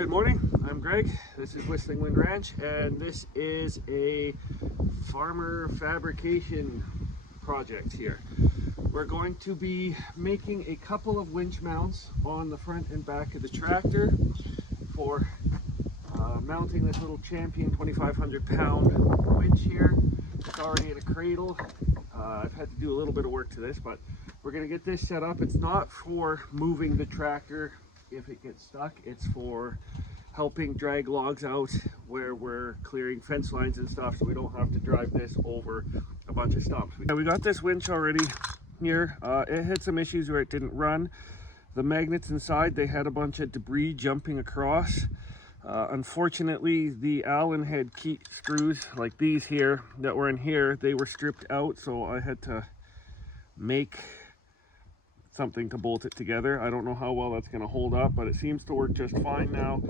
Good morning, I'm Greg. This is Whistling Wind Ranch, and this is a farmer fabrication project here. We're going to be making a couple of winch mounts on the front and back of the tractor for mounting this little Champion 2,500 pound winch here. It's already in a cradle. I've had to do a little bit of work to this, but we're going to get this set up. It's not for moving the tractor if it gets stuck. It's for helping drag logs out where we're clearing fence lines and stuff, so we don't have to drive this over a bunch of stumps. We got this winch already here. It had some issues where it didn't run. The magnets inside, they had a bunch of debris jumping across. Unfortunately, the Allen head key screws like these here that were in here, they were stripped out, so I had to make something to bolt it together. I don't know how well that's going to hold up, but it seems to work just fine now.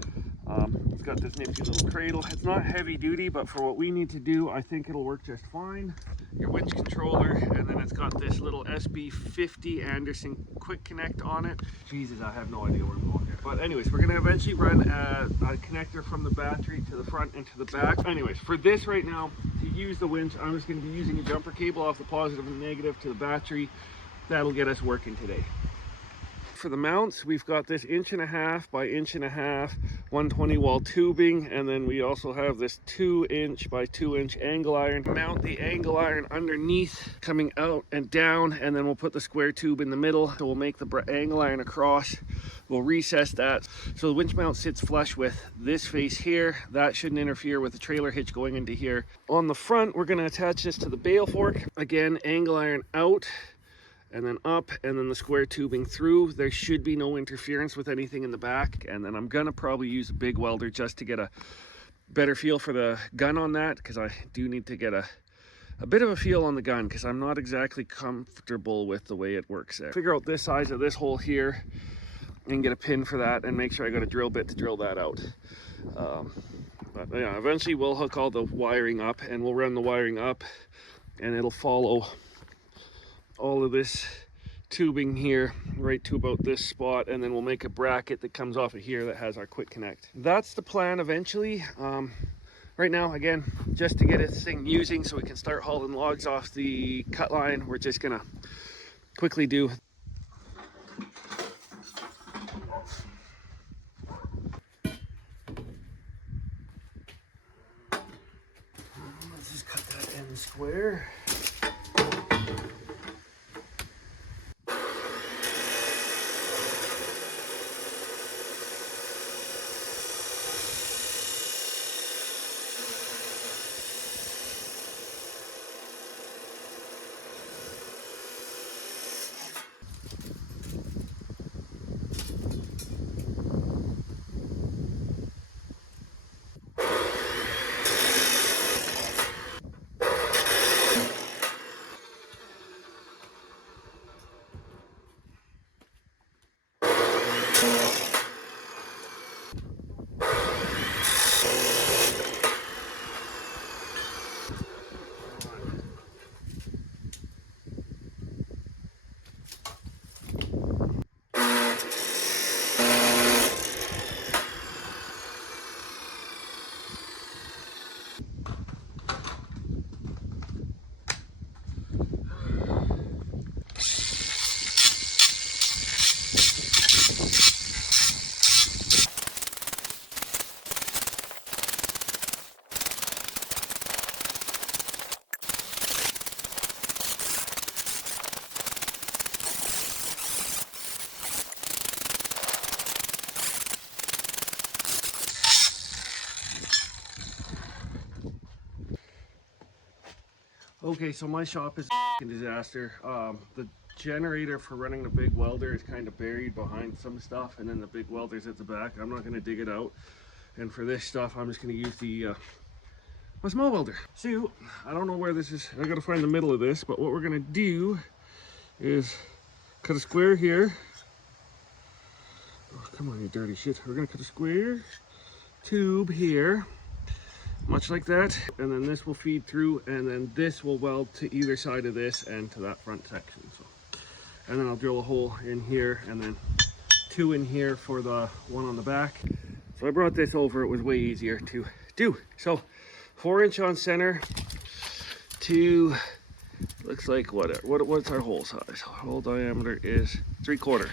It's got this nifty little cradle. It's not heavy duty, but for what we need to do, I think it'll work just fine. Your winch controller, and then it's got this little SB50 Anderson quick connect on it. Jesus, I have no idea where I'm going here. But anyways, we're going to eventually run a connector from the battery to the front and to the back. Anyways, for this right now, to use the winch, I'm just going to be using a jumper cable off the positive and negative to the battery. That'll get us working today. For the mounts, we've got this 1.5 by 1.5 120 wall tubing, and then we also have this 2" by 2" angle iron. Mount the angle iron underneath, coming out and down, and then we'll put the square tube in the middle. So we'll make the angle iron across. We'll recess that so the winch mount sits flush with this face here. That shouldn't interfere with the trailer hitch going into here. On the front, we're going to attach this to the bale fork. Again, angle iron out and then up, and then the square tubing through. There should be no interference with anything in the back. And then I'm gonna probably use a big welder just to get a better feel for the gun on that, because I do need to get a bit of a feel on the gun, because I'm not exactly comfortable with the way it works there. Figure out this size of this hole here and get a pin for that, and make sure I got a drill bit to drill that out. But yeah, eventually we'll hook all the wiring up, and we'll run the wiring up, and it'll follow all of this tubing here right to about this spot, and then we'll make a bracket that comes off of here that has our quick connect. That's the plan eventually. Right now, again, just to get this thing using so we can start hauling logs off the cut line, we're just gonna quickly do let's just cut that end square. Okay, so my shop is a disaster. The generator for running the big welder is kind of buried behind some stuff, and then the big welder's at the back. I'm not going to dig it out, and for this stuff I'm just going to use the my small welder. So I don't know where this is. I got to find the middle of this, but what we're going to do is cut a square here. Oh, come on, you dirty shit. We're going to cut a square tube here, much like that, and then this will feed through, and then this will weld to either side of this and to that front section. So, and then I'll drill a hole in here, and then two in here for the one on the back. So I brought this over, it was way easier to do. So 4-inch on center to, looks like what's our hole size? Hole diameter is 3/4.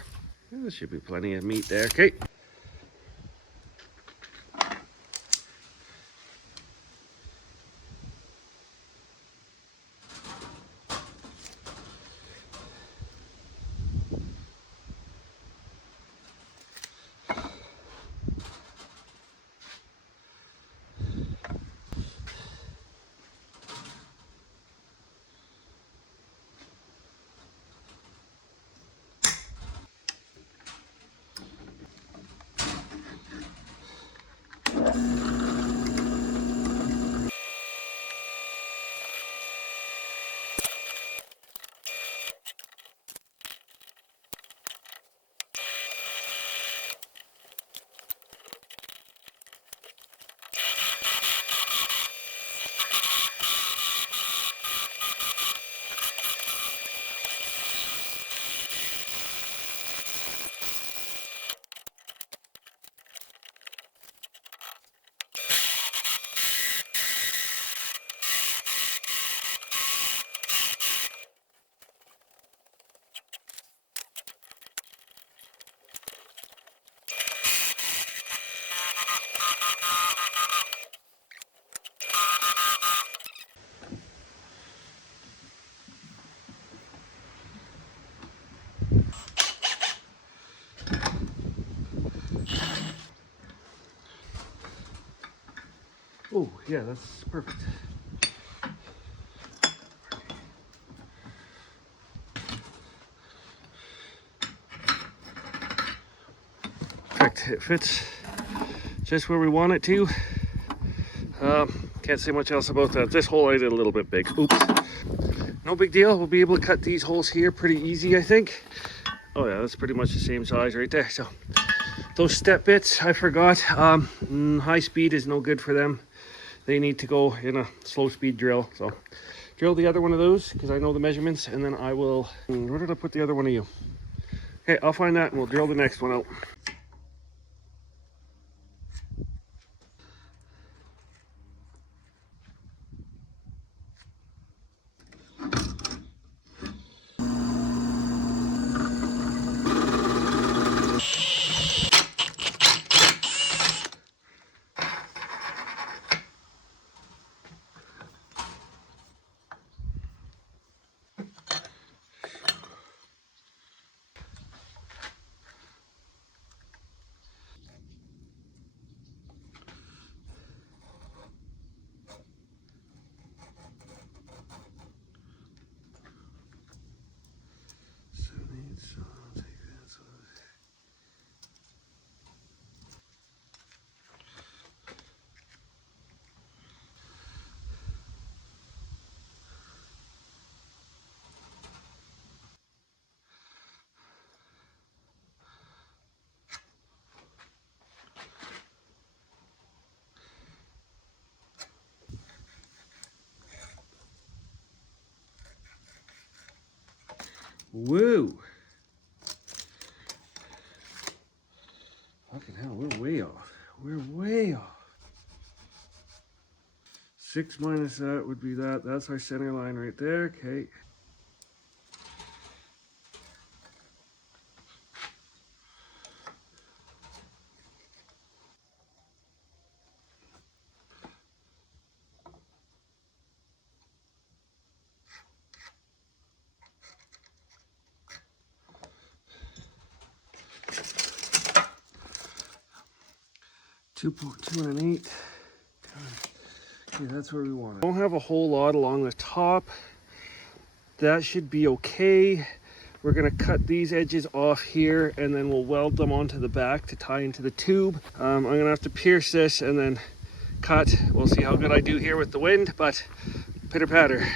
There should be plenty of meat there. Okay. Oh, yeah, that's perfect. Perfect, it fits just where we want it to. Can't say much else about that. This hole I did a little bit big. Oops. No big deal. We'll be able to cut these holes here pretty easy, I think. Oh yeah, that's pretty much the same size right there. So those step bits, I forgot. High speed is no good for them. They need to go in a slow speed drill. So drill the other one of those because I know the measurements, and then I will. Where did I put the other one of you? Okay, I'll find that and we'll drill the next one out. Woo! Fucking hell, we're way off. We're way off. 6 minus that would be that. That's our center line right there. Okay. Two and an 8. Okay, that's where we want it. Don't have a whole lot along the top. That should be okay. We're gonna cut these edges off here and then we'll weld them onto the back to tie into the tube. I'm gonna have to pierce this and then cut. We'll see how good I do here with the wind, but pitter patter.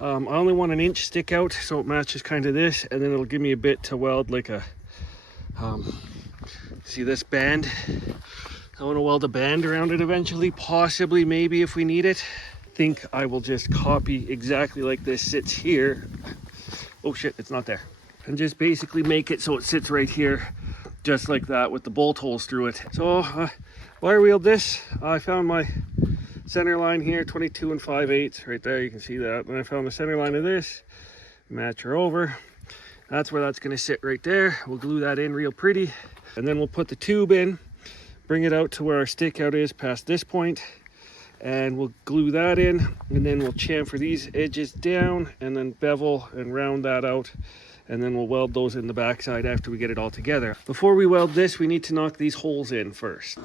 I only want an inch stick out, so it matches kind of this, and then it'll give me a bit to weld like a, see this band? I want to weld a band around it eventually, possibly, maybe if we need it. I think I will just copy exactly like this sits here. Oh shit, it's not there. And just basically make it so it sits right here, just like that, with the bolt holes through it. So wire wheeled this. I found my center line here, 22 and 5/8 right there, you can see that. And I found the center line of this, match her over. That's where that's going to sit right there. We'll glue that in real pretty, and then we'll put the tube in, bring it out to where our stick out is past this point, and we'll glue that in, and then we'll chamfer these edges down and then bevel and round that out, and then we'll weld those in the backside after we get it all together. Before we weld this, we need to knock these holes in first.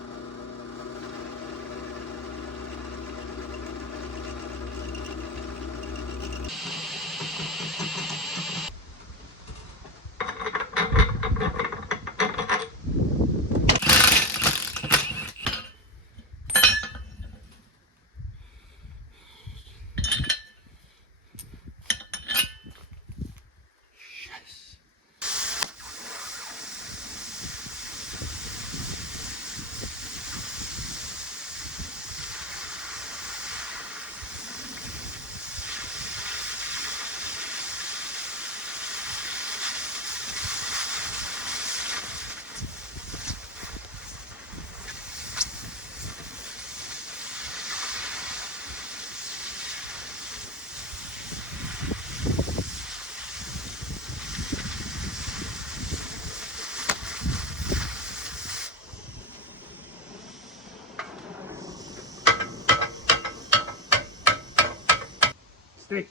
Stick.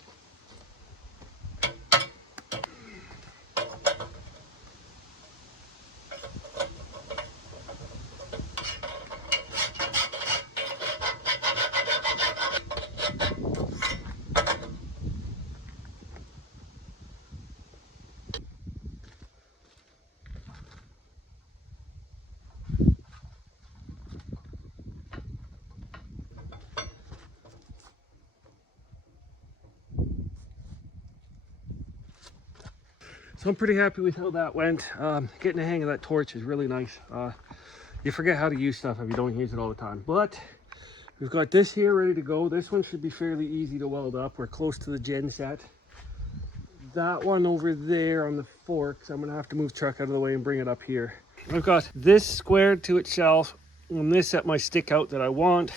So I'm pretty happy with how that went. Getting the hang of that torch is really nice. You forget how to use stuff if you don't use it all the time. But we've got this here ready to go. This one should be fairly easy to weld up. We're close to the gen set. That one over there on the forks, I'm gonna have to move the truck out of the way and bring it up here. I've got this squared to itself and this at my stick out that I want.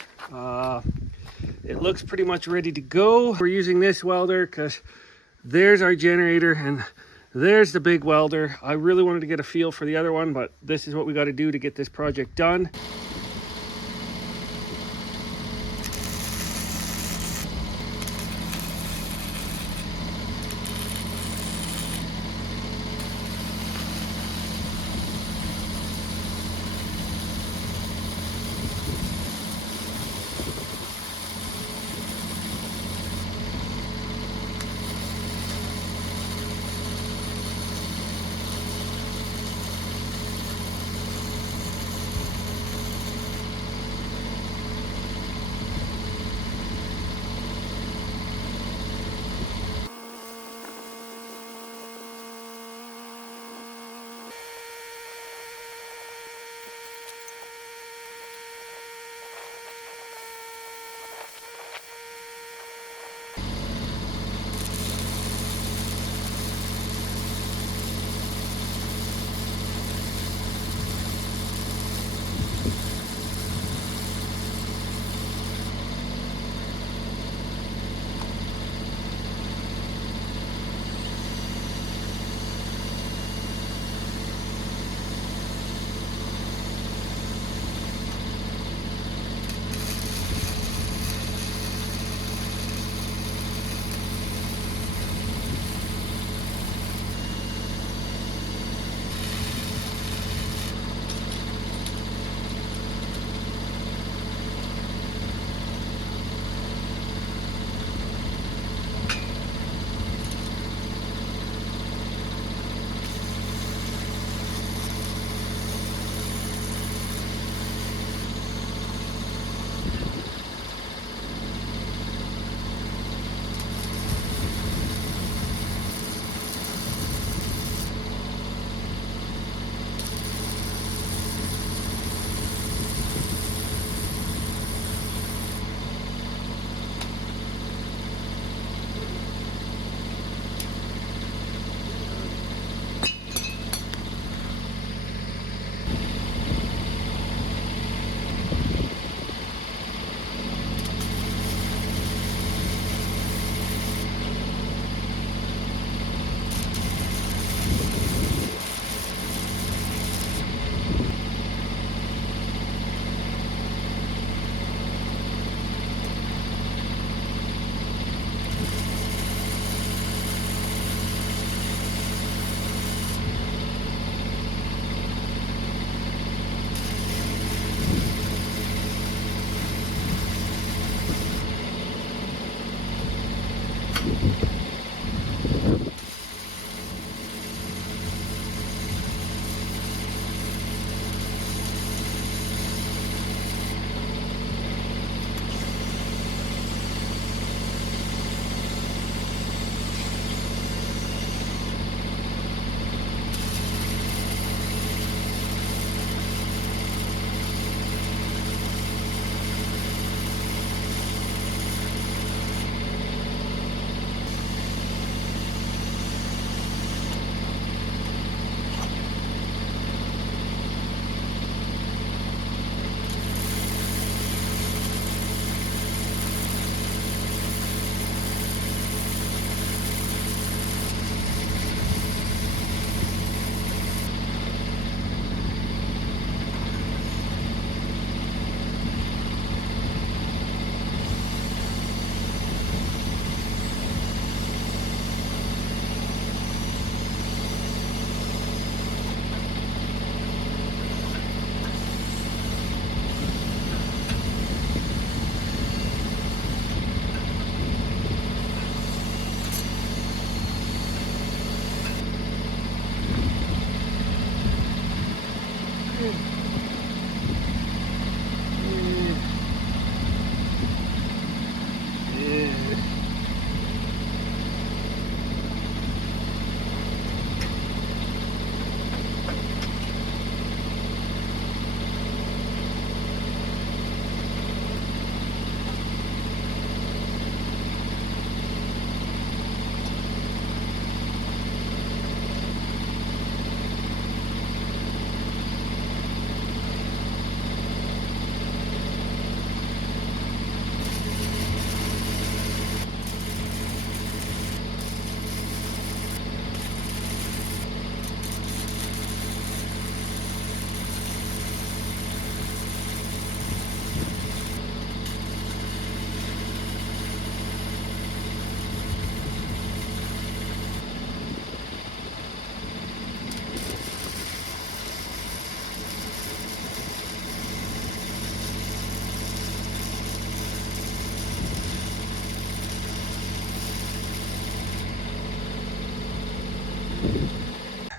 It looks pretty much ready to go. We're using this welder because there's our generator and there's the big welder. I really wanted to get a feel for the other one, but this is what we got to do to get this project done.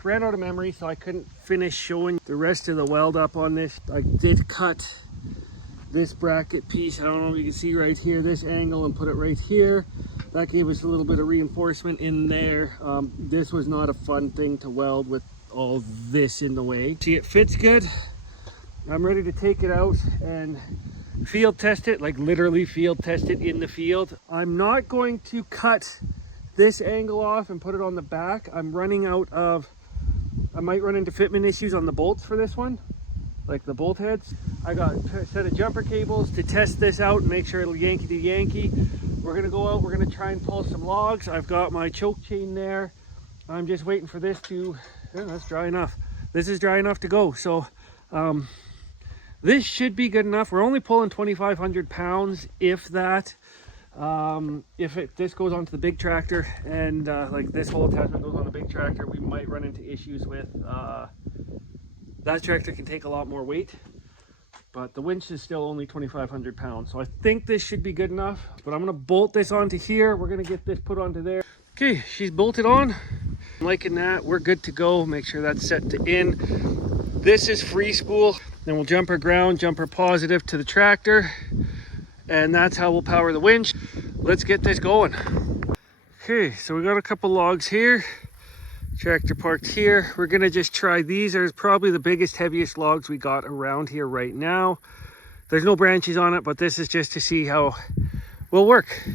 ran out of memory, so I couldn't finish showing the rest of the weld up on this. I did cut this bracket piece, I don't know if you can see right here, this angle, and put it right here. That gave us a little bit of reinforcement in there. This was not a fun thing to weld with all this in the way. See, it fits good. I'm ready to take it out and field test it, like literally field test it in the field. I'm not going to cut this angle off and put it on the back. I'm running out of, I might run into fitment issues on the bolts for this one, like the bolt heads. I got a set of jumper cables to test this out and make sure it'll Yankee to Yankee. We're gonna go out, we're gonna try and pull some logs. I've got my choke chain there. I'm just waiting for this to, yeah, that's dry enough. This is dry enough to go. So this should be good enough. We're only pulling 2,500 pounds, if that. This goes onto the big tractor, and like this whole attachment goes on the big tractor, we might run into issues with that tractor can take a lot more weight, but the winch is still only 2,500 pounds. So I think this should be good enough, but I'm gonna bolt this onto here. We're gonna get this put onto there. Okay, she's bolted on. I'm liking that. We're good to go. Make sure that's set to in. This is free spool. Then we'll jump her ground, jump her positive to the tractor, and that's how we'll power the winch. Let's get this going. Okay, so we got a couple logs here. Tractor parked here. We're gonna just try these. Are probably the biggest, heaviest logs we got around here right now. There's no branches on it, but this is just to see how will work,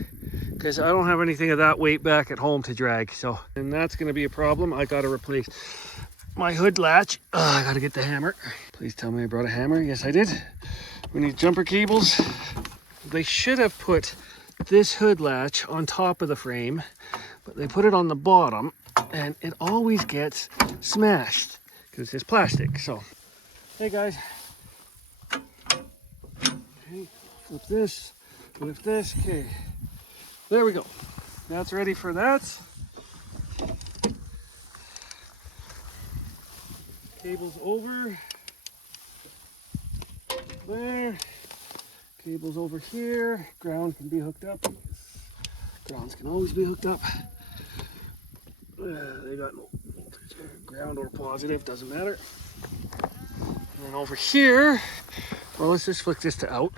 because I don't have anything of that weight back at home to drag. So, and that's gonna be a problem. I gotta replace my hood latch. I gotta get the hammer. Please tell me I brought a hammer. Yes, I did. We need jumper cables. They should have put this hood latch on top of the frame, but they put it on the bottom, and it always gets smashed because it's plastic. So, hey guys. Okay, flip this, lift this. Okay, there we go. That's ready for that. Cables over there. Cables over here. Ground can be hooked up. Grounds can always be hooked up. They got no voltage here. Ground or positive, doesn't matter. And then over here, well, let's just flick this to out.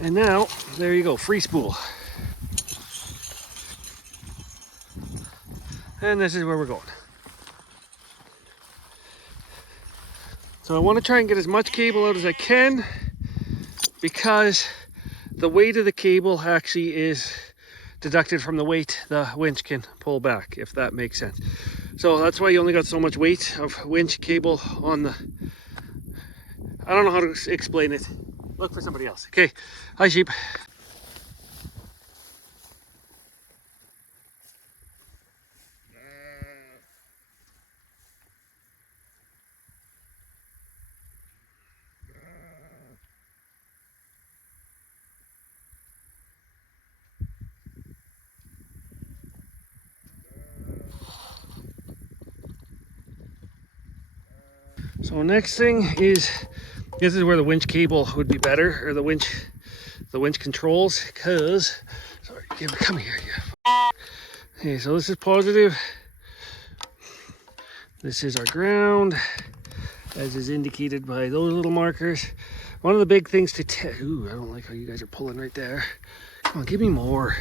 And now, there you go, free spool. And this is where we're going. So I want to try and get as much cable out as I can, because the weight of the cable actually is deducted from the weight the winch can pull back, if that makes sense. So that's why you only got so much weight of winch cable on the, I don't know how to explain it. Look for somebody else. Okay, hi sheep. So next thing is, this is where the winch cable would be better, or the winch controls, because, sorry, come here, yeah. Okay, so this is positive. This is our ground, as is indicated by those little markers. One of the big things to ooh, I don't like how you guys are pulling right there. Come on, give me more.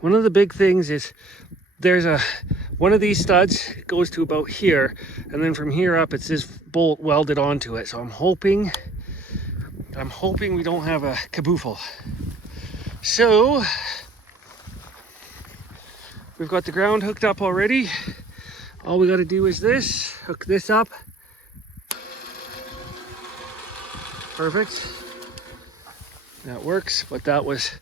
One of the big things is there's one of these studs goes to about here, and then from here up it's this bolt welded onto it. So I'm hoping we don't have a kaboofle. So we've got the ground hooked up already. All we got to do is this, hook this up. Perfect. That works, but that was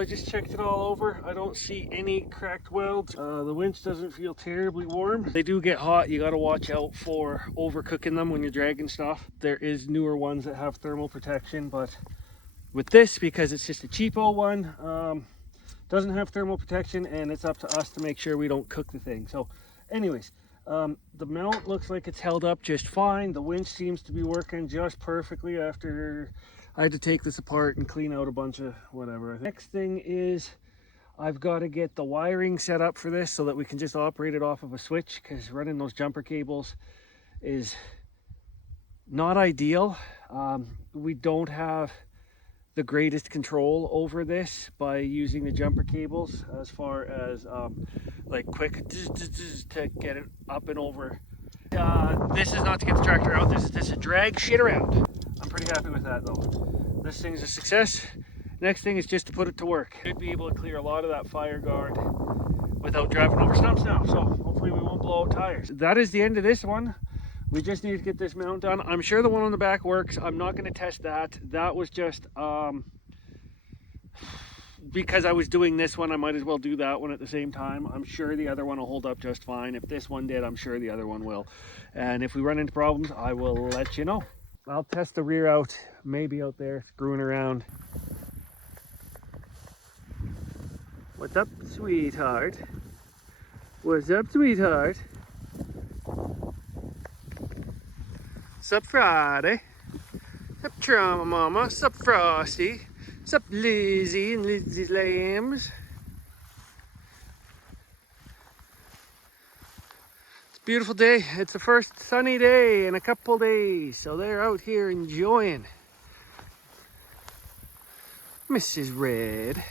I just checked it all over. I don't see any cracked welds. The winch doesn't feel terribly warm. They do get hot. You got to watch out for overcooking them when you're dragging stuff. There is newer ones that have thermal protection, but with this, because it's just a cheapo one, doesn't have thermal protection, and it's up to us to make sure we don't cook the thing. So anyways, the mount looks like it's held up just fine. The winch seems to be working just perfectly after I had to take this apart and clean out a bunch of whatever. Next thing is I've got to get the wiring set up for this so that we can just operate it off of a switch, because running those jumper cables is not ideal. We don't have the greatest control over this by using the jumper cables, as far as like quick to get it up and over. This is not to get the tractor out, this is to drag shit around. I'm pretty happy with that though. This thing's a success. Next thing is just to put it to work. Should be able to clear a lot of that fire guard without driving over stumps now, so hopefully we won't blow out tires. That is the end of this one. We just need to get this mount done. I'm sure the one on the back works. I'm not going to test that. That was just because I was doing this one, I might as well do that one at the same time. I'm sure the other one will hold up just fine. If this one did, I'm sure the other one will. And if we run into problems, I will let you know. I'll test the rear out, maybe out there screwing around. What's up, sweetheart? What's up, sweetheart? Sup, Friday? Sup, Trauma Mama? Sup, Frosty? Sup, Lizzie and Lizzie's lambs? It's a beautiful day. It's the first sunny day in a couple days, so they're out here enjoying. Mrs. Red.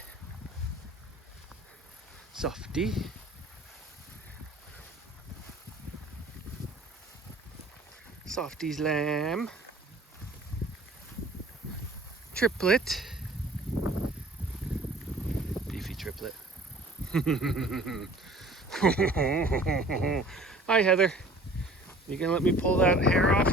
Softy. Softy's lamb. Triplet. Beefy triplet. Hi, Heather. You gonna let me pull that hair off?